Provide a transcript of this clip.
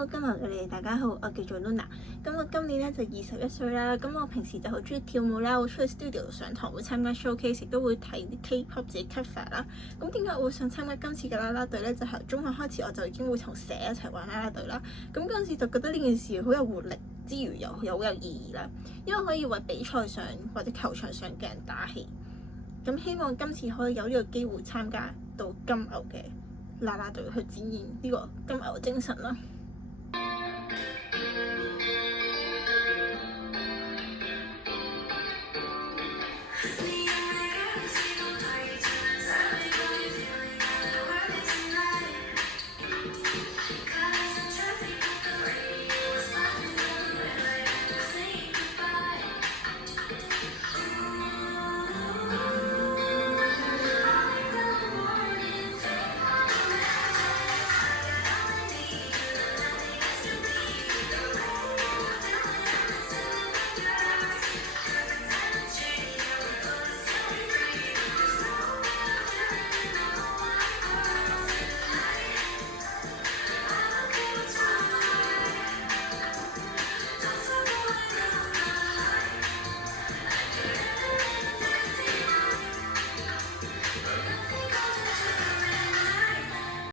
Hello，金牛女，大家好，我叫做 Luna。咁我今年咧就21歲啦。咁我平時就好中意跳舞啦，會出去 studio 上堂，會參加 showcase，亦都會睇啲 K-pop 自己 cover 啦。咁點解我會想參加今次嘅啦啦隊咧？就係中學開始我就已經會同社一齊玩啦啦隊啦。咁嗰陣時就覺得呢件事好有活力之餘又好有意義啦，因為可以為比賽上或者球場上嘅人打氣。咁希望今次可以有呢個機會參加到金牛嘅啦啦隊，去展現呢個金牛精神啦〜